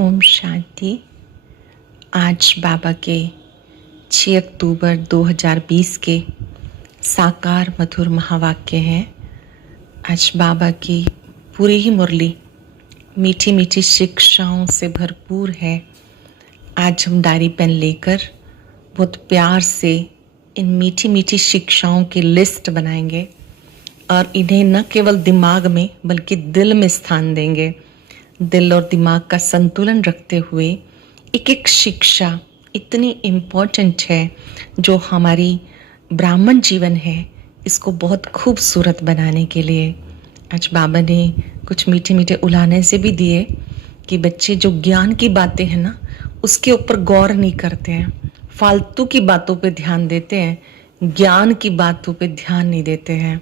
ओम शांति। आज बाबा के 6 अक्टूबर 2020 के साकार मधुर महावाक्य हैं। आज बाबा की पूरी ही मुरली मीठी मीठी शिक्षाओं से भरपूर है। आज हम डायरी पेन लेकर बहुत प्यार से इन मीठी मीठी शिक्षाओं की लिस्ट बनाएंगे और इन्हें न केवल दिमाग में बल्कि दिल में स्थान देंगे। दिल और दिमाग का संतुलन रखते हुए एक एक शिक्षा इतनी इम्पोर्टेंट है जो हमारी ब्राह्मण जीवन है इसको बहुत खूबसूरत बनाने के लिए। आज बाबा ने कुछ मीठे मीठे उलाहने से भी दिए कि बच्चे जो ज्ञान की बातें हैं ना उसके ऊपर गौर नहीं करते हैं, फालतू की बातों पे ध्यान देते हैं, ज्ञान की बातों पे ध्यान नहीं देते हैं।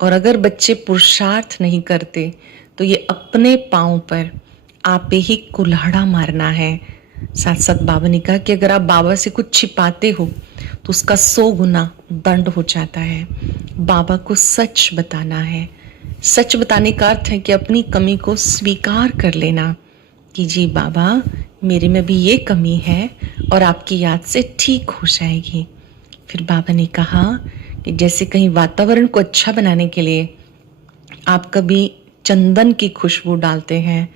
और अगर बच्चे पुरुषार्थ नहीं करते तो ये अपने पाँव पर आप ही कुल्हाड़ा मारना है। साथ साथ बाबा ने कहा कि अगर आप बाबा से कुछ छिपाते हो तो उसका 100 गुना दंड हो जाता है। बाबा को सच बताना है। सच बताने का अर्थ है कि अपनी कमी को स्वीकार कर लेना कि जी बाबा मेरे में भी ये कमी है और आपकी याद से ठीक हो जाएगी। फिर बाबा ने कहा कि जैसे कहीं वातावरण को अच्छा बनाने के लिए आप कभी चंदन की खुशबू डालते हैं,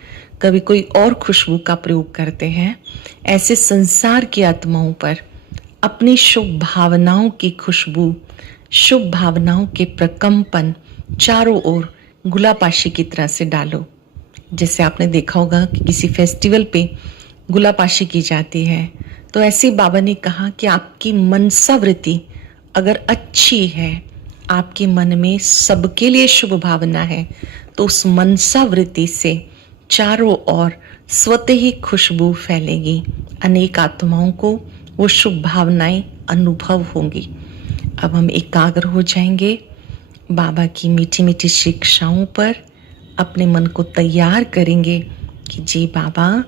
कभी कोई और खुशबू का प्रयोग करते हैं, ऐसे संसार की आत्माओं पर अपनी शुभ भावनाओं की खुशबू, शुभ भावनाओं के प्रकंपन चारों ओर गुलापाशी की तरह से डालो। जैसे आपने देखा होगा कि किसी फेस्टिवल पे गुलापाशी की जाती है, तो ऐसे बाबा ने कहा कि आपकी मनसावृत्ति अगर अच्छी है, आपके मन में सबके लिए शुभ भावना है, तो उस मनसावृत्ति से चारों ओर स्वतः ही खुशबू फैलेगी। अनेक आत्माओं को वो शुभ भावनाएं अनुभव होंगी। अब हम एकाग्र हो जाएंगे बाबा की मीठी मीठी शिक्षाओं पर, अपने मन को तैयार करेंगे कि जी बाबा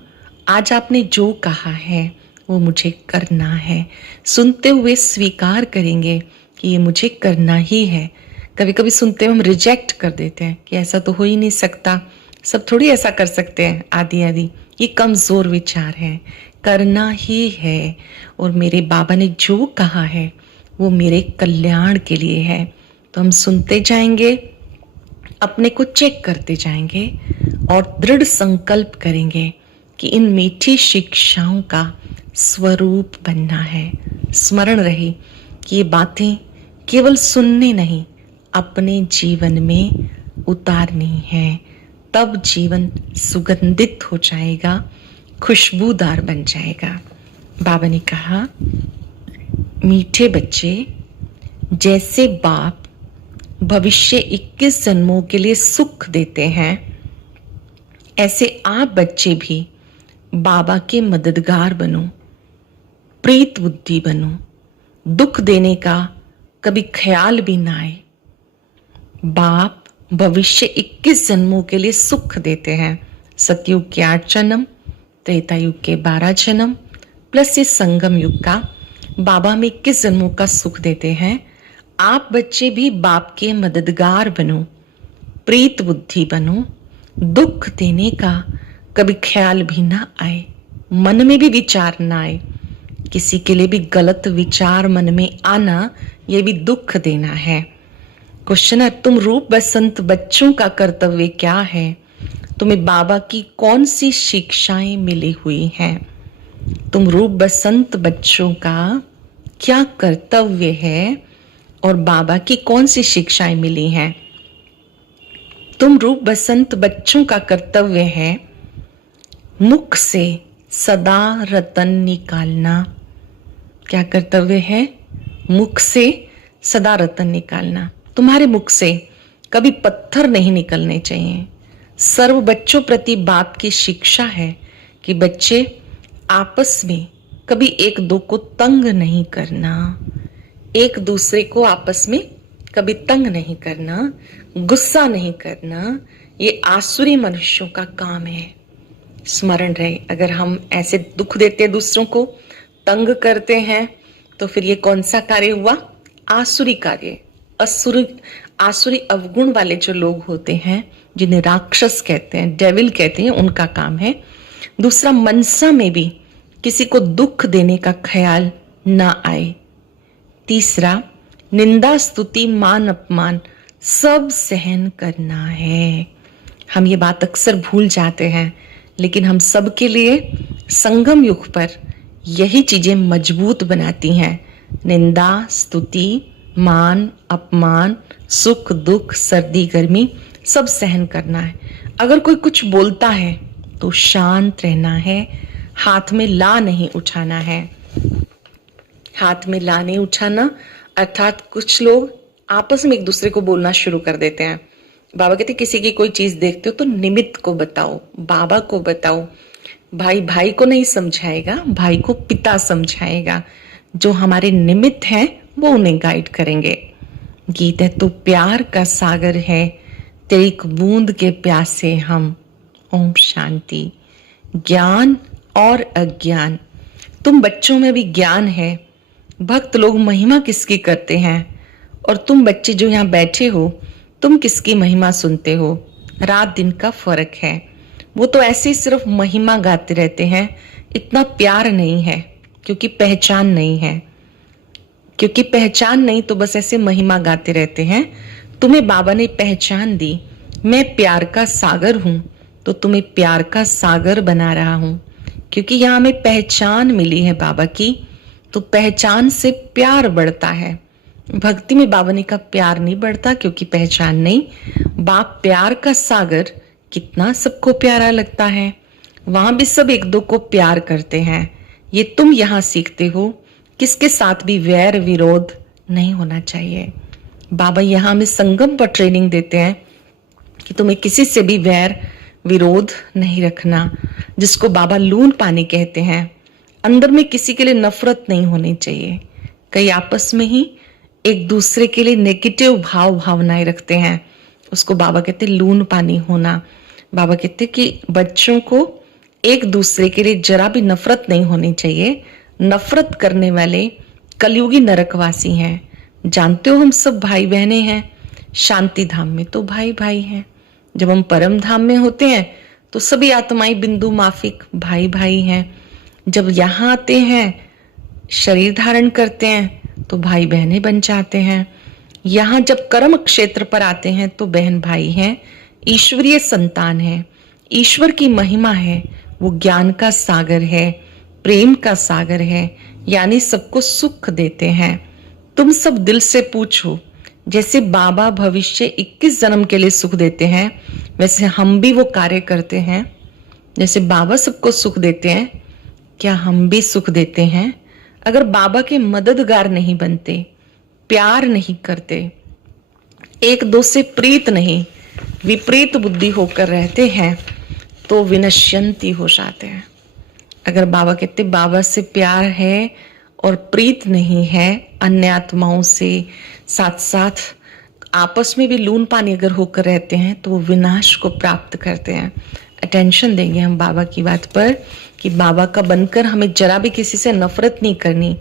आज आपने जो कहा है वो मुझे करना है। सुनते हुए स्वीकार करेंगे कि ये मुझे करना ही है। कभी कभी सुनते हुए हम रिजेक्ट कर देते हैं कि ऐसा तो हो ही नहीं सकता, सब थोड़ी ऐसा कर सकते हैं, आदि आदि। ये कमज़ोर विचार है, करना ही है। और मेरे बाबा ने जो कहा है वो मेरे कल्याण के लिए है। तो हम सुनते जाएंगे, अपने को चेक करते जाएंगे और दृढ़ संकल्प करेंगे कि इन मीठी शिक्षाओं का स्वरूप बनना है। स्मरण रहे कि ये बातें केवल सुनने नहीं, अपने जीवन में उतारनी है। तब जीवन सुगंधित हो जाएगा, खुशबूदार बन जाएगा। बाबा ने कहा मीठे बच्चे, जैसे बाप भविष्य 21 जन्मों के लिए सुख देते हैं, ऐसे आप बच्चे भी बाबा के मददगार बनो, प्रीत बुद्धि बनो। दुख देने का कभी ख्याल भी ना आए। बाप भविष्य 21 जन्मों के लिए सुख देते हैं। सतयुग के 8 जन्म, त्रेता युग के 12 जन्म प्लस ये संगम युग का बाबा में 21 जन्मों का सुख देते हैं। आप बच्चे भी बाप के मददगार बनो, प्रीत बुद्धि बनो। दुख देने का कभी ख्याल भी ना आए, मन में भी विचार ना आए। किसी के लिए भी गलत विचार मन में आना ये भी दुख देना है। क्वेश्चन है, तुम रूप बसंत बच्चों का कर्तव्य क्या है? तुम्हें बाबा की कौन सी शिक्षाएं मिली हुई हैं? तुम रूप बसंत बच्चों का क्या कर्तव्य है और बाबा की कौन सी शिक्षाएं मिली हैं? तुम रूप बसंत बच्चों का कर्तव्य है मुख से सदा रतन निकालना। क्या कर्तव्य है? मुख से सदा रतन निकालना। तुम्हारे मुख से कभी पत्थर नहीं निकलने चाहिए। सर्व बच्चों प्रति बाप की शिक्षा है कि बच्चे आपस में कभी एक दो को तंग नहीं करना, एक दूसरे को आपस में कभी तंग नहीं करना, गुस्सा नहीं करना। ये आसुरी मनुष्यों का काम है। स्मरण रहे, अगर हम ऐसे दुख देते हैं, दूसरों को तंग करते हैं, तो फिर ये कौन सा कार्य हुआ? आसुरी कार्य। आसुरी अवगुण वाले जो लोग होते हैं, जिन्हें राक्षस कहते हैं, डेविल कहते हैं, उनका काम है दूसरा, मनसा में भी किसी को दुख देने का ख्याल ना आए। तीसरा, निंदा स्तुति मान अपमान सब सहन करना है। हम ये बात अक्सर भूल जाते हैं, लेकिन हम सब के लिए संगम युग पर यही चीजें मजबूत बनाती हैं। निंदा स्तुति मान अपमान सुख दुख सर्दी गर्मी सब सहन करना है। अगर कोई कुछ बोलता है तो शांत रहना है, हाथ में ला नहीं उठाना है। हाथ में ला नहीं उठाना अर्थात कुछ लोग आपस में एक दूसरे को बोलना शुरू कर देते हैं। बाबा कहते किसी की कोई चीज देखते हो तो निमित्त को बताओ, बाबा को बताओ। भाई भाई को नहीं समझाएगा, भाई को पिता समझाएगा। जो हमारे निमित्त हैं वो उन्हें गाइड करेंगे। गीत है, तो प्यार का सागर है, तेरी एक बूंद के प्यासे हम। ओम शांति। ज्ञान और अज्ञान, तुम बच्चों में भी ज्ञान है। भक्त लोग महिमा किसकी करते हैं, और तुम बच्चे जो यहाँ बैठे हो तुम किसकी महिमा सुनते हो। रात दिन का फर्क है। वो तो ऐसे सिर्फ महिमा गाते रहते हैं, इतना प्यार नहीं है, क्योंकि पहचान नहीं है। क्योंकि पहचान नहीं तो बस ऐसे महिमा गाते रहते हैं। तुम्हें बाबा ने पहचान दी, मैं प्यार का सागर हूं, तो तुम्हें प्यार का सागर बना रहा हूं। क्योंकि यहाँ हमें पहचान मिली है बाबा की, तो पहचान से प्यार बढ़ता है। भक्ति में बाबा ने का प्यार नहीं बढ़ता, क्योंकि पहचान नहीं। बाप प्यार का सागर कितना सबको प्यारा लगता है। वहां भी सब एक दो को प्यार करते हैं। ये तुम यहाँ सीखते हो, किसके साथ भी वैर विरोध नहीं होना चाहिए। बाबा यहाँ हमें संगम पर ट्रेनिंग देते हैं कि तुम्हें किसी से भी वैर विरोध नहीं रखना, जिसको बाबा लून पानी कहते हैं। अंदर में किसी के लिए नफरत नहीं होनी चाहिए। कई आपस में ही एक दूसरे के लिए नेगेटिव भावनाएं रखते हैं, उसको बाबा कहते लून पानी होना। बाबा कहते कि बच्चों को एक दूसरे के लिए जरा भी नफरत नहीं होनी चाहिए। नफरत करने वाले कलयुगी नरकवासी हैं। जानते हो हम सब भाई बहने हैं। शांति धाम में तो भाई भाई हैं। जब हम परम धाम में होते हैं तो सभी आत्माएं बिंदु माफिक भाई भाई हैं। जब यहाँ आते हैं, शरीर धारण करते हैं तो भाई बहने बन जाते हैं। यहाँ जब कर्म क्षेत्र पर आते हैं तो बहन भाई हैं, ईश्वरीय संतान है। ईश्वर की महिमा है, वो ज्ञान का सागर है, प्रेम का सागर है, यानी सबको सुख देते हैं। तुम सब दिल से पूछो, जैसे बाबा भविष्य 21 जन्म के लिए सुख देते हैं, वैसे हम भी वो कार्य करते हैं। जैसे बाबा सबको सुख देते हैं, क्या हम भी सुख देते हैं? अगर बाबा के मददगार नहीं बनते, प्यार नहीं करते, एक दो से प्रीत नहीं, विपरीत बुद्धि होकर रहते हैं, तो विनश्यंती हो जाते हैं। अगर बाबा कहते बाबा से प्यार है और प्रीत नहीं है, अन्य आत्माओं से साथ साथ आपस में भी लून पानी अगर होकर रहते हैं, तो वो विनाश को प्राप्त करते हैं। अटेंशन देंगे हम बाबा की बात पर कि बाबा का बनकर हमें जरा भी किसी से नफरत नहीं करनी।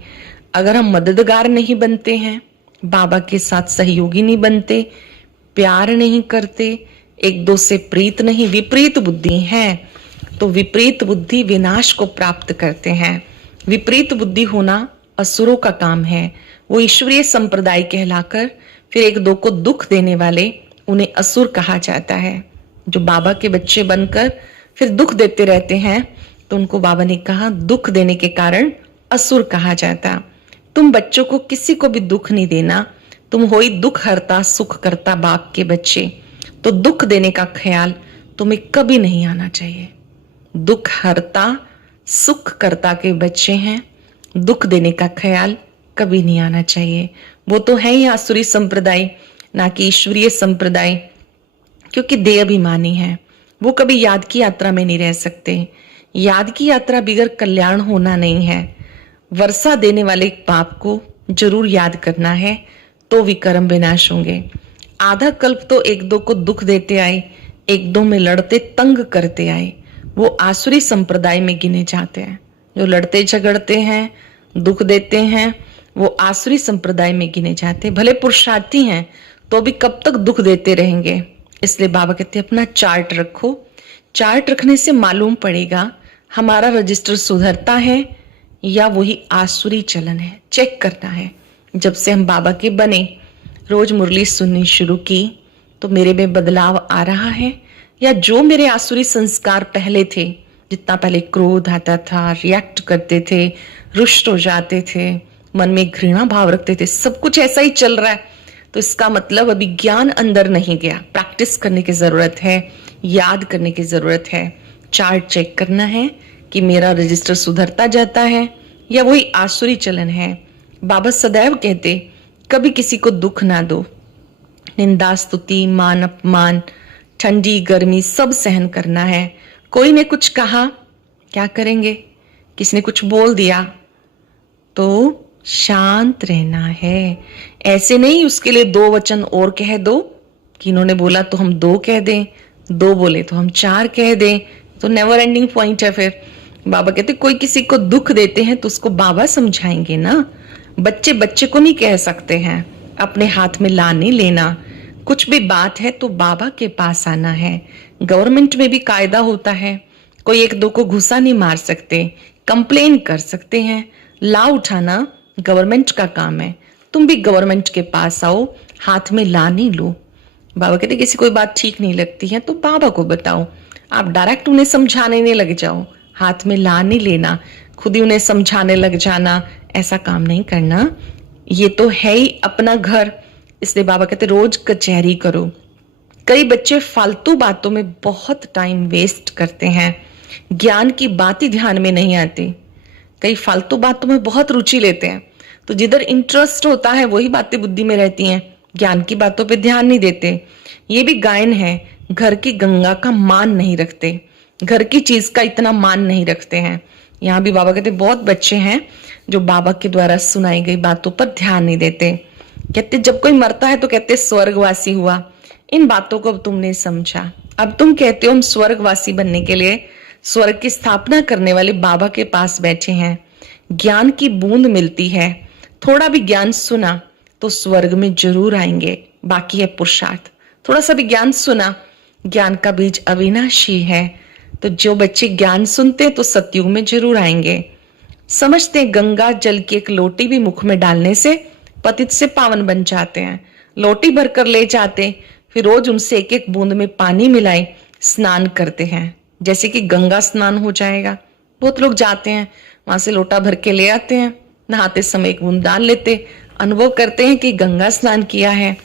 अगर हम मददगार नहीं बनते हैं, बाबा के साथ सहयोगी नहीं बनते, प्यार नहीं करते, एक दो से प्रीत नहीं, विपरीत बुद्धि है, तो विपरीत बुद्धि विनाश को प्राप्त करते हैं। विपरीत बुद्धि होना असुरों का काम है। वो ईश्वरीय संप्रदाय कहलाकर फिर एक दो को दुख देने वाले, उन्हें असुर कहा जाता है। जो बाबा के बच्चे बनकर फिर दुख देते रहते हैं, तो उनको बाबा ने कहा दुख देने के कारण असुर कहा जाता। तुम बच्चों को किसी को भी दुख नहीं देना, तुम हो ही दुख हरता सुख करता बाप के बच्चे, तो दुख देने का ख्याल तुम्हें कभी नहीं आना चाहिए। दुख हरता सुख करता के बच्चे हैं, दुख देने का ख्याल कभी नहीं आना चाहिए। वो तो है ही आसुरी संप्रदाय, ना कि ईश्वरीय संप्रदाय, क्योंकि देह अभिमानी है। वो कभी याद की यात्रा में नहीं रह सकते। याद की यात्रा बिगर कल्याण होना नहीं है। वर्षा देने वाले पाप को जरूर याद करना है, तो विकर्म विनाश होंगे। आधा कल्प तो एक दो को दुख देते आए, एक दो में लड़ते तंग करते आए, वो आसुरी संप्रदाय में गिने जाते हैं। जो लड़ते झगड़ते हैं, दुख देते हैं, वो आसुरी संप्रदाय में गिने जाते हैं। भले पुरुषार्थी हैं तो भी कब तक दुख देते रहेंगे। इसलिए बाबा कहते हैं अपना चार्ट रखो। चार्ट रखने से मालूम पड़ेगा हमारा रजिस्टर सुधरता है या वही आसुरी चलन है, चेक करना है। जब से हम बाबा के बने, रोज मुरली सुननी शुरू की, तो मेरे में बदलाव आ रहा है या जो मेरे आसुरी संस्कार पहले थे, जितना पहले क्रोध आता था, रिएक्ट करते थे, रुष्ट हो जाते थे, मन में घृणा भाव रखते थे, सब कुछ ऐसा ही चल रहा है, तो इसका मतलब अभी ज्ञान अंदर नहीं गया। प्रैक्टिस करने की जरूरत है, याद करने की जरूरत है, चार्ट चेक करना है कि मेरा रजिस्टर सुधरता जाता है या वही आसुरी चलन है। बाबा सदैव कहते, कभी किसी को दुख ना दो। निंदा, स्तुति, मान अपमान, ठंडी गर्मी सब सहन करना है। कोई ने कुछ कहा, क्या करेंगे? किसी ने कुछ बोल दिया तो शांत रहना है। ऐसे नहीं उसके लिए 2 वचन और कह दो कि इन्होंने बोला तो हम 2 कह दें, 2 बोले तो हम 4 कह दें, तो नेवर एंडिंग पॉइंट है। फिर बाबा कहते कोई किसी को दुख देते हैं तो उसको बाबा समझाएंगे ना। बच्चे बच्चे को नहीं कह सकते हैं, अपने हाथ में ला नहीं लेना। कुछ भी बात है तो बाबा के पास आना है। गवर्नमेंट में भी कायदा होता है, कोई 1-2 को घुसा नहीं मार सकते, कंप्लेन कर सकते हैं। ला उठाना गवर्नमेंट का काम है, तुम भी गवर्नमेंट के पास आओ, हाथ में ला नहीं लो। बाबा कहते किसी कोई बात ठीक नहीं लगती है तो बाबा को बताओ, आप डायरेक्ट उन्हें समझाने नहीं लग जाओ, हाथ में ला नहीं लेना, खुद ही उन्हें समझाने लग जाना, ऐसा काम नहीं करना। ये तो है ही अपना घर, इसलिए बाबा कहते रोज कचहरी करो। कई बच्चे फालतू बातों में बहुत टाइम वेस्ट करते हैं, ज्ञान की बात ही ध्यान में नहीं आती। कई फालतू बातों में बहुत रुचि लेते हैं, तो जिधर इंटरेस्ट होता है वही बातें बुद्धि में रहती हैं, ज्ञान की बातों पे ध्यान नहीं देते। ये भी गायन है, घर की गंगा का मान नहीं रखते, घर की चीज का इतना मान नहीं रखते हैं। यहाँ भी बाबा कहते बहुत बच्चे हैं जो बाबा के द्वारा सुनाई गई बातों पर ध्यान नहीं देते। कहते जब कोई मरता है तो कहते स्वर्गवासी हुआ, इन बातों को अब तुमने समझा। अब तुम कहते हो हम स्वर्गवासी बनने के लिए स्वर्ग की स्थापना करने वाले बाबा के पास बैठे हैं, ज्ञान की बूंद मिलती है, थोड़ा भी ज्ञान सुना तो स्वर्ग में जरूर आएंगे, बाकी है पुरुषार्थ। थोड़ा सा भी ज्ञान सुना, ज्ञान का बीज अविनाशी है, तो जो बच्चे ज्ञान सुनते हैं तो सतयुग में जरूर आएंगे। समझते हैं गंगा जल की एक लोटी भी मुख में डालने से पतित से पावन बन जाते हैं। लोटी भरकर ले जाते, फिर रोज उनसे 1-1 बूंद में पानी मिलाए स्नान करते हैं, जैसे कि गंगा स्नान हो जाएगा। बहुत लोग जाते हैं वहां से लोटा भर के ले आते हैं, नहाते समय 1 बूंद डाल लेते, अनुभव करते हैं कि गंगा स्नान किया है।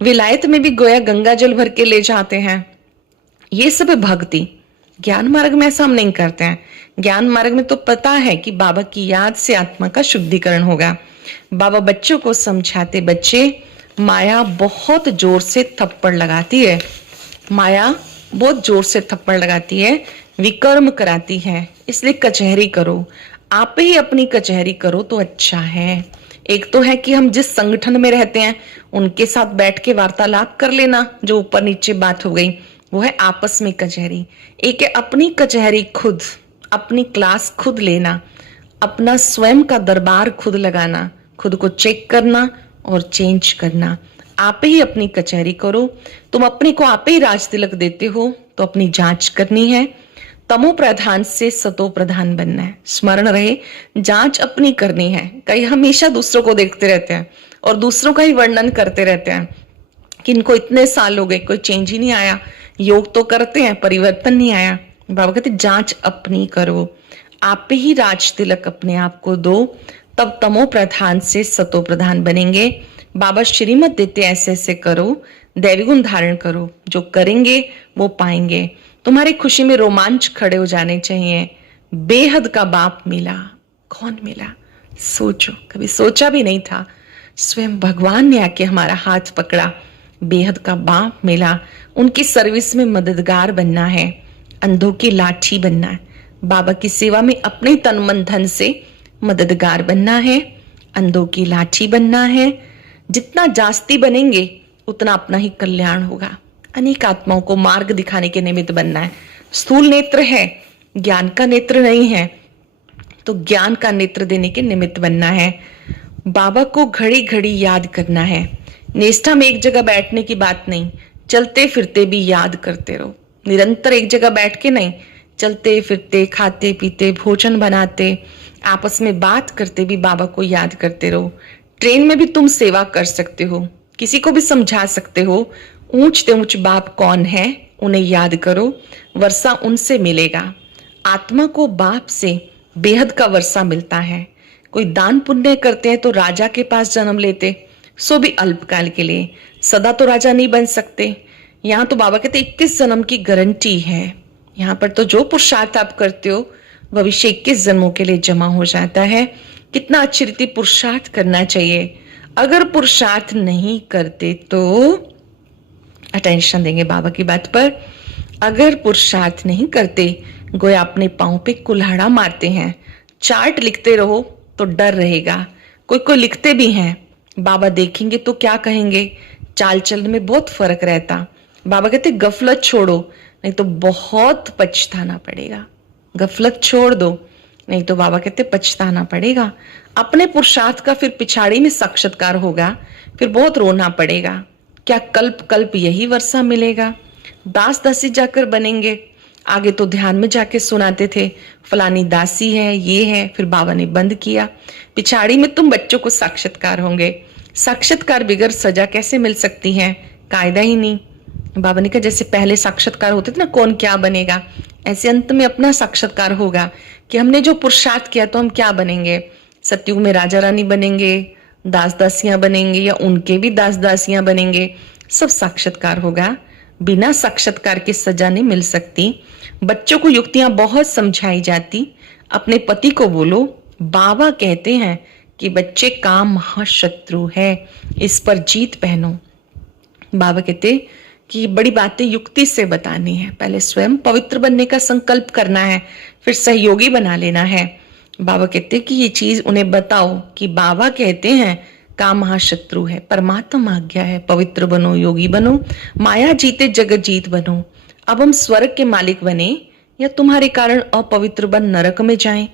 विलायत में भी गोया गंगा जल भर के ले जाते हैं। ये सब भक्ति। ज्ञान मार्ग में ऐसा हम नहीं करते हैं। ज्ञान मार्ग में तो पता है कि बाबा की याद से आत्मा का शुद्धिकरण होगा। बाबा बच्चों को समझाते, बच्चे माया बहुत जोर से थप्पड़ लगाती है, माया बहुत जोर से थप्पड़ लगाती है, विकर्म कराती है, इसलिए कचहरी करो। आप ही अपनी कचहरी करो तो अच्छा है। एक तो है कि हम जिस संगठन में रहते हैं उनके साथ बैठ के वार्तालाप कर लेना, जो ऊपर नीचे बात हो गई, वो है आपस में कचहरी। एक है अपनी कचहरी खुद, अपनी क्लास खुद लेना, अपना स्वयं का दरबार खुद लगाना, खुद को चेक करना और चेंज करना। आप ही अपनी कचहरी करो। तुम अपने को आप ही राज तिलक देते हो तो अपनी जांच करनी है। तमो प्रधान से सतो प्रधान बनना है। स्मरण रहे, जांच अपनी करनी है। कई हमेशा दूसरों को देखते रहते हैं और दूसरों का ही वर्णन करते रहते हैं कि इनको इतने साल हो गए, कोई चेंज ही नहीं आया, योग तो करते हैं, परिवर्तन नहीं आया। बाबा कहते जांच अपनी करो, आप ही राज तिलक अपने आप को दो, तब तमो प्रधान से सतो प्रधान बनेंगे। बाबा श्रीमत देते ऐसे ऐसे करो, दैवी गुण धारण करो, जो करेंगे वो पाएंगे। तुम्हारी खुशी में रोमांच खड़े हो जाने चाहिए। बेहद का बाप मिला। कौन मिला? सोचो, कभी सोचा भी नहीं था। स्वयं भगवान ने आके हमारा हाथ पकड़ा। बेहद का बाप मिला। उनकी सर्विस में मददगार बनना है, अंधों की लाठी बनना है, बाबा की सेवा में अपने तन मन धन से मददगार बनना है, अंधों की लाठी बनना है। जितना जास्ती बनेंगे उतना अपना ही कल्याण होगा। अनेक आत्माओं को मार्ग दिखाने के निमित्त बनना है। स्थूल नेत्र है, ज्ञान का नेत्र नहीं है, तो ज्ञान का नेत्र देने के निमित्त बनना है। बाबा को घड़ी घड़ी याद करना है। निष्ठा में एक जगह बैठने की बात नहीं, चलते फिरते भी याद करते रहो। निरंतर एक जगह बैठ के नहीं, चलते फिरते, खाते पीते, भोजन बनाते, आपस में बात करते भी बाबा को याद करते रहो। ट्रेन में भी तुम सेवा कर सकते हो, किसी को भी समझा सकते हो। ऊंच ते ऊंच बाप कौन है, उन्हें याद करो, वर्षा उनसे मिलेगा। आत्मा को बाप से बेहद का वर्षा मिलता है। कोई दान पुण्य करते हैं तो राजा के पास जन्म लेते, सो भी अल्पकाल के लिए, सदा तो राजा नहीं बन सकते। यहाँ तो बाबा कहते 21 जन्म की गारंटी है। यहाँ पर तो जो पुरुषार्थ आप करते हो भविष्य 21 जन्मों के लिए जमा हो जाता है। कितना अच्छी रीति पुरुषार्थ करना चाहिए। अगर पुरुषार्थ नहीं करते तो अटेंशन देंगे बाबा की बात पर। अगर पुरुषार्थ नहीं करते, गोया अपने पांव पे कुल्हाड़ा मारते हैं। चार्ट लिखते रहो तो डर रहेगा। कोई कोई लिखते भी हैं, बाबा देखेंगे तो क्या कहेंगे, चाल चलन में बहुत फर्क रहता। बाबा कहते गफलत छोड़ो, नहीं तो बहुत पछताना पड़ेगा। गफलत छोड़ दो, नहीं तो बाबा कहते पछताना पड़ेगा। अपने पुरुषार्थ का फिर पिछाड़ी में साक्षात्कार होगा, फिर बहुत रोना पड़ेगा। क्या कल्प कल्प यही वर्षा मिलेगा? दास दासी जाकर बनेंगे। आगे तो ध्यान में जाके सुनाते थे फलानी दासी है, ये है, फिर बाबा ने बंद किया। पिछाड़ी में तुम बच्चों को साक्षात्कार होंगे। साक्षात्कार बिगर सजा कैसे मिल सकती है? कायदा ही नहीं। बाबा ने कहा जैसे पहले साक्षात्कार होते थे ना, कौन क्या बनेगा, ऐसे अंत में अपना साक्षात्कार होगा कि हमने जो पुरुषार्थ किया तो हम क्या बनेंगे। सतयुग में राजा रानी बनेंगे, दास दासियां बनेंगे, या उनके भी दास दासियां बनेंगे। सब साक्षात्कार होगा। बिना साक्षात्कार की सजा नहीं मिल सकती। बच्चों को युक्तियां बहुत समझाई जाती। अपने पति को बोलो, बाबा कहते हैं कि बच्चे काम महाशत्रु है, इस पर जीत पहनो। बाबा कहते कि बड़ी बातें युक्ति से बतानी है। पहले स्वयं पवित्र बनने का संकल्प करना है, फिर सहयोगी बना लेना है। बाबा कहते कि ये चीज उन्हें बताओ कि बाबा कहते हैं काम महाशत्रु है, परमात्मा आज्ञा है, पवित्र बनो, योगी बनो, माया जीते जगत जीत बनो। अब हम स्वर्ग के मालिक बने या तुम्हारे कारण अपवित्र बन नरक में जाएं?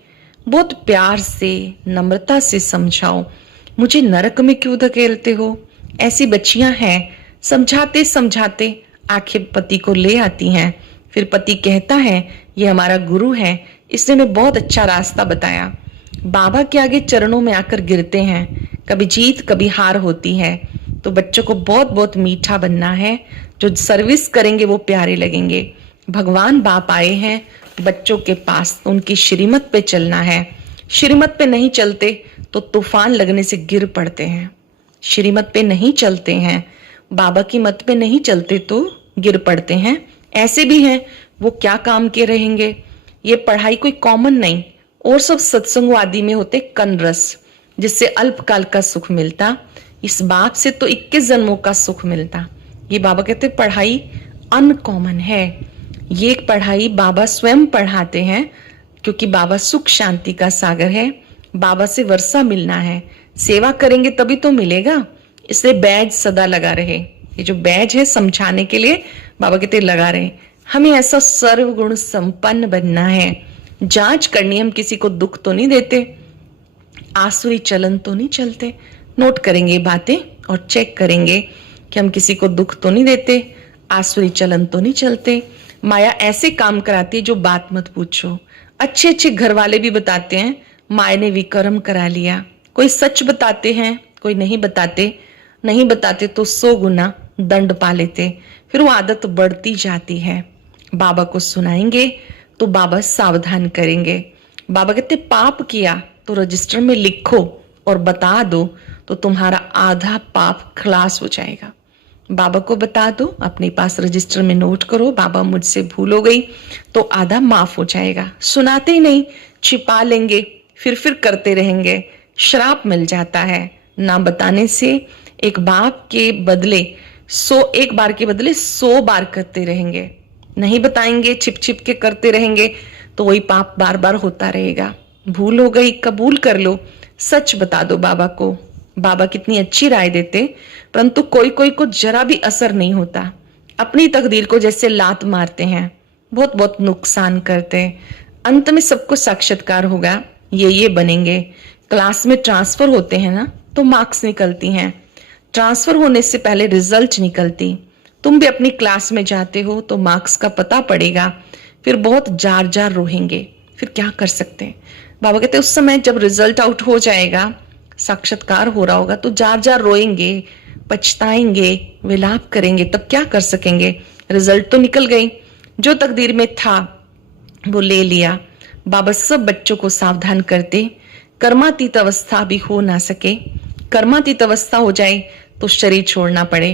बहुत प्यार से, नम्रता से समझाओ, मुझे नरक में क्यों धकेलते हो? ऐसी बच्चियां हैं, समझाते समझाते आखिर पति को ले आती हैं। फिर पति कहता है ये हमारा गुरु है, इसने हमें बहुत अच्छा रास्ता बताया। बाबा के आगे चरणों में आकर गिरते हैं। कभी जीत कभी हार होती है, तो बच्चों को बहुत बहुत मीठा बनना है। जो सर्विस करेंगे वो प्यारे लगेंगे। भगवान बाप आए हैं बच्चों के पास, तो उनकी श्रीमत पे चलना है। श्रीमत पे नहीं चलते तो तूफान लगने से गिर पड़ते हैं। श्रीमत पे नहीं चलते हैं, बाबा की मत पे नहीं चलते तो गिर पड़ते हैं। ऐसे भी हैं, वो क्या काम के रहेंगे। ये पढ़ाई कोई कॉमन नहीं, और सब सत्संग आदि में होते कन रस, जिससे अल्पकाल का सुख मिलता। इस बाप से तो 21 जन्मों का सुख मिलता। ये बाबा कहते पढ़ाई अनकॉमन है। ये पढ़ाई बाबा स्वयं पढ़ाते हैं, क्योंकि बाबा सुख शांति का सागर है। बाबा से वर्षा मिलना है, सेवा करेंगे तभी तो मिलेगा। इसलिए बैज सदा लगा रहे। ये जो बैज है समझाने के लिए बाबा कहते लगा रहे। हमें ऐसा सर्वगुण संपन्न बनना है। जांच करनी, हम किसी को दुख तो नहीं देते, आसुरी चलन तो नहीं चलते। नोट करेंगे बातें और चेक करेंगे कि हम किसी को दुख तो नहीं देते, आसुरी चलन तो नहीं चलते। माया ऐसे काम कराती है जो बात मत पूछो। अच्छे अच्छे घर वाले भी बताते हैं माया ने विकर्म करा लिया। कोई सच बताते हैं, कोई नहीं बताते। नहीं बताते तो 100 गुना दंड पा लेते। फिर वो आदत बढ़ती जाती है। बाबा को सुनाएंगे तो बाबा सावधान करेंगे। बाबा कहते पाप किया तो रजिस्टर में लिखो और बता दो, तो तुम्हारा आधा पाप खलास हो जाएगा। बाबा को बता दो, अपने पास रजिस्टर में नोट करो, बाबा मुझसे भूल हो गई, तो आधा माफ हो जाएगा। सुनाते ही नहीं, छिपा लेंगे, फिर करते रहेंगे, श्राप मिल जाता है। ना बताने से एक बाप के बदले 1 बार के बदले 100 बार करते रहेंगे। नहीं बताएंगे, छिप छिप के करते रहेंगे, तो वही पाप बार बार होता रहेगा। भूल हो गई, कबूल कर लो, सच बता दो बाबा को। बाबा कितनी अच्छी राय देते, परंतु कोई कोई को जरा भी असर नहीं होता। अपनी तकदीर को जैसे लात मारते हैं, बहुत बहुत नुकसान करते हैं। अंत में सबको साक्षात्कार होगा, ये बनेंगे। क्लास में ट्रांसफर होते हैं ना, तो मार्क्स निकलती हैं। ट्रांसफर होने से पहले रिजल्ट निकलती। तुम भी अपनी क्लास में जाते हो तो मार्क्स का पता पड़ेगा। फिर बहुत जार जार रोएंगे, फिर क्या कर सकते हैं। बाबा कहते हैं उस समय जब रिजल्ट आउट हो जाएगा, साक्षात्कार हो रहा होगा, तो जार जार रोएंगे, पछताएंगे, विलाप करेंगे, तब क्या कर सकेंगे। रिजल्ट तो निकल गई, जो तकदीर में था वो ले लिया। बाबा सब बच्चों को सावधान करते, कर्मातीत अवस्था भी हो ना सके। कर्मातीत अवस्था हो जाए तो शरीर छोड़ना पड़े।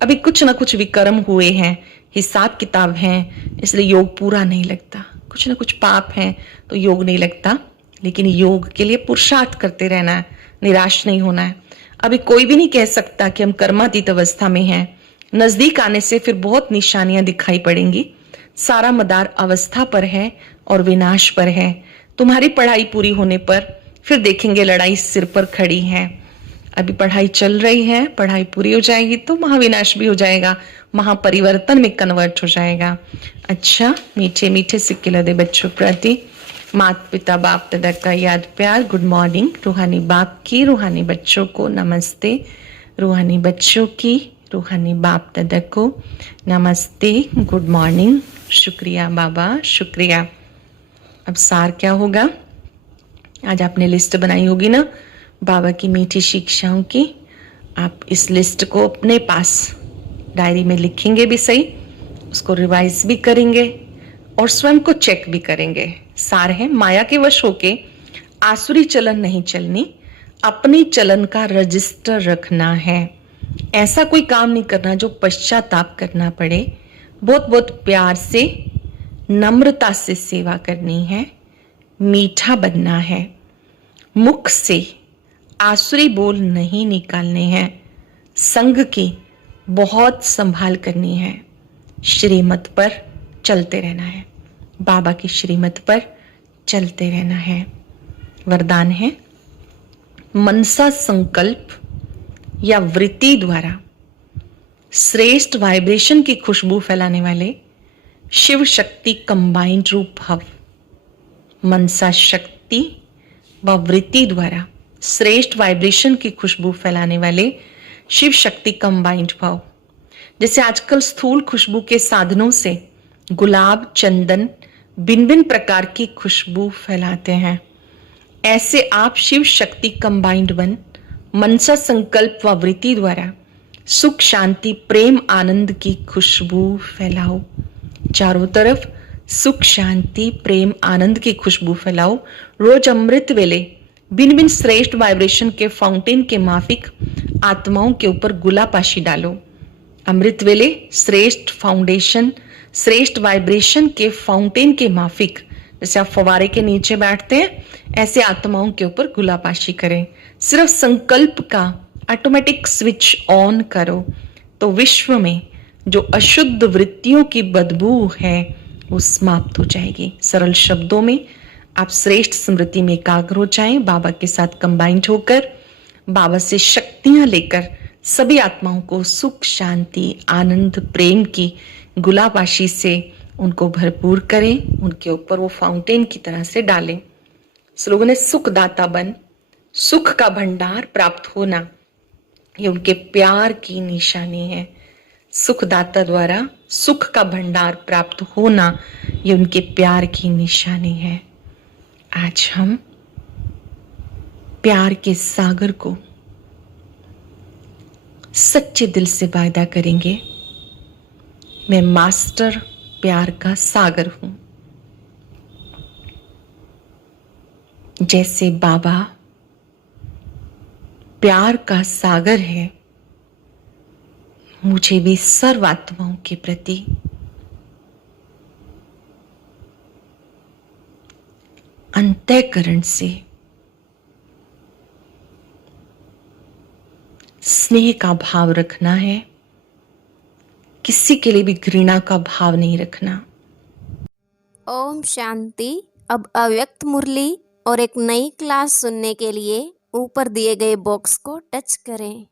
अभी कुछ ना कुछ विकर्म हुए हैं, हिसाब किताब हैं, इसलिए योग पूरा नहीं लगता। कुछ ना कुछ पाप हैं तो योग नहीं लगता, लेकिन योग के लिए पुरुषार्थ करते रहना है, निराश नहीं होना है। अभी कोई भी नहीं कह सकता कि हम कर्मातीत अवस्था में हैं। नजदीक आने से फिर बहुत निशानियां दिखाई पड़ेंगी। सारा मदार अवस्था पर है और विनाश पर है। तुम्हारी पढ़ाई पूरी होने पर फिर देखेंगे लड़ाई सिर पर खड़ी है। अभी पढ़ाई चल रही है, पढ़ाई पूरी हो जाएगी तो महाविनाश भी हो जाएगा, महापरिवर्तन में कन्वर्ट हो जाएगा। अच्छा, मीठे मीठे सिक्के लदे बच्चों प्रति माता पिता बाप दादा का याद प्यार। Good morning. रूहानी बाप की रूहानी बच्चों को नमस्ते। रूहानी बच्चों की रूहानी बाप दादा को नमस्ते, गुड मॉर्निंग। शुक्रिया बाबा, शुक्रिया। अब सार क्या होगा, आज आपने लिस्ट बनाई होगी ना बाबा की मीठी शिक्षाओं की। आप इस लिस्ट को अपने पास डायरी में लिखेंगे भी सही, उसको रिवाइज भी करेंगे और स्वयं को चेक भी करेंगे। सार है, माया के वश होके आसुरी चलन नहीं चलनी, अपनी चलन का रजिस्टर रखना है। ऐसा कोई काम नहीं करना जो पश्चाताप करना पड़े। बहुत बहुत प्यार से, नम्रता से सेवा करनी है, मीठा बनना है, मुख से आसुरी बोल नहीं निकालने हैं, संग की बहुत संभाल करनी है, श्रीमत पर चलते रहना है, बाबा की श्रीमत पर चलते रहना है। वरदान है, मनसा संकल्प या वृत्ति द्वारा श्रेष्ठ वाइब्रेशन की खुशबू फैलाने वाले शिव शक्ति कंबाइंड रूप भव। मनसा शक्ति व वृत्ति द्वारा श्रेष्ठ वाइब्रेशन की खुशबू फैलाने वाले शिव शक्ति कंबाइंड भव। जैसे आजकल स्थूल खुशबू के साधनों से गुलाब, चंदन, भिन्न भिन्न प्रकार की खुशबू फैलाते हैं, ऐसे आप शिव शक्ति कंबाइंड बन मनसा संकल्प व वृत्ति द्वारा सुख, शांति, प्रेम, आनंद की खुशबू फैलाओ। चारों तरफ सुख, शांति, प्रेम, आनंद की खुशबू फैलाओ। रोज अमृत वेले भिन्न भिन्न श्रेष्ठ वाइब्रेशन के फाउंटेन के माफिक आत्माओं के ऊपर गुलापाशी डालो। अमृत वेले श्रेष्ठ फाउंडेशन, श्रेष्ठ वाइब्रेशन के फाउंटेन के माफिक, जैसे आप फवारे के नीचे बैठते हैं, ऐसे आत्माओं के ऊपर गुलापाशी करें। सिर्फ संकल्प का ऑटोमेटिक स्विच ऑन करो तो विश्व में जो अशुद्ध वृत्तियों की बदबू है वो समाप्त हो जाएगी। सरल शब्दों में आप श्रेष्ठ स्मृति में एकाग्र हो जाएं, बाबा के साथ कंबाइंड होकर बाबा से शक्तियां लेकर सभी आत्माओं को सुख, शांति, आनंद, प्रेम की गुलाबाशी से उनको भरपूर करें, उनके ऊपर वो फाउंटेन की तरह से डालें। स्लोगन है, सुखदाता बन, सुख का भंडार प्राप्त होना ये उनके प्यार की निशानी है। सुखदाता द्वारा सुख का भंडार प्राप्त होना ये उनके प्यार की निशानी है। आज हम प्यार के सागर को सच्चे दिल से वायदा करेंगे, मैं मास्टर प्यार का सागर हूं। जैसे बाबा प्यार का सागर है, मुझे भी सर्व आत्माओं के प्रति अंतःकरण से स्नेह का भाव रखना है, किसी के लिए भी घृणा का भाव नहीं रखना। ओम शांति। अब अव्यक्त मुरली और एक नई क्लास सुनने के लिए ऊपर दिए गए बॉक्स को टच करें।